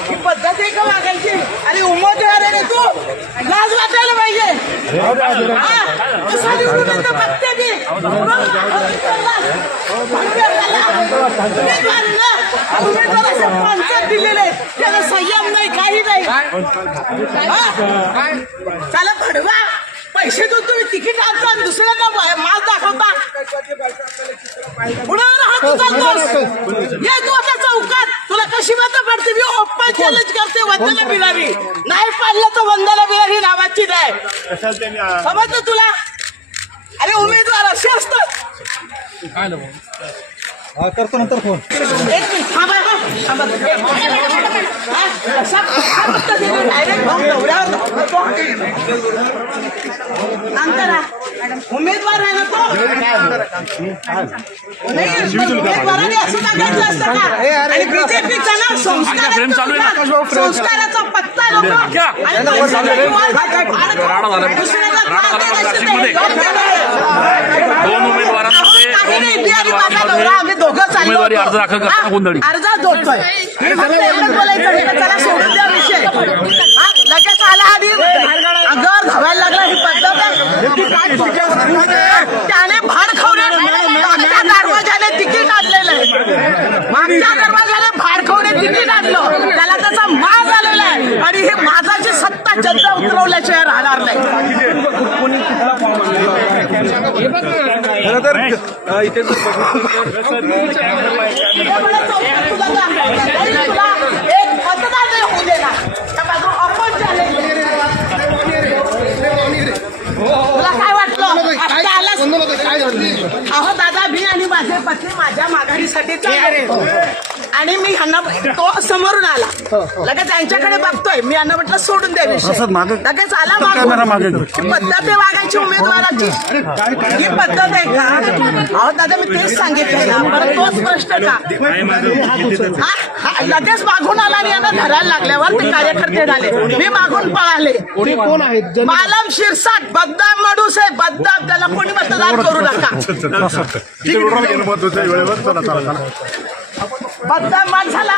ही पद्धत आहे का वागायची अरे उमेदवार आहे तू. लाज वाटायला पाहिजे. निवडून बघते मी उमेदवाराचे पंचायत दिलेले त्याला संयम नाही काही नाही त्याला फडवा पैसे देऊन तुम्ही तिकीट आणता आणि दुसऱ्यांना माल दाखवता. उडावर हात उचलतोस ये तू आता चौकात. तुला कशी मत पडते? मी ओपन चॅलेंज करते वंदना बिरारी नाही पाडलं तर वंदना बिरारी नावाची नाही. समजलं तुला? अरे उमेदवार असे असतात. करतो नंतर फोन एक मिनिट थांबा. थांबा. हा? कशा- कशा पद्धतीने direct भाऊ उमेदवार आहे ना तो? नाही, उमेदवाराने असं टाकायचं असतं का? आणि बीजेपीचा? संस्काराचा पत्ता आणि दुसऱ्याला त्रास देण्याची. अर्ज दाखल करताना हा? गोंधळी. अर्ज जोडतोय. बोलायचं होतं, चला सोडून द्या विषय हा? लगेच आला आणि अंगावर धावायला लागला ही पद्धत आहे त्याने भाड खावणे मागच्या दरवाजाने तिकीट आणलेलं आहे. मागच्या दरवाजाने भाड खावणे तिकीट आणलं. त्याला त्याचा माज आलेला आहे. आणि ही माझाची सत्ता जनता उतरवल्याशिवाय राहणार नाही. इथे अहो दादा मी आणि माझे पत्नी माझ्या माघारीसाठी चाललो. आणि मी ह्यांना तो समोरून आला. लगेच त्यांच्याकडे बघतोय. मी यांना म्हटलं सोडून द्या विषय. लगेच आला मागून. ही पद्धत आहे वागायची उमेदवाराची. ही पद्धत आहे का? अहो दादा मी तेच सांगितलं ना. परत तोच प्रश्न का? हा? हा, लगेच मागून आला आणि यांना धरायला लागल्यावर ते कार्यकर्ते झाले. मी मागून पळाले. कोण आहेत? मालम शिरसाट बद्दाम मडूस आहे बद्दाम त्याला कोणी मतदान करू नका. बद्दाम माणसाला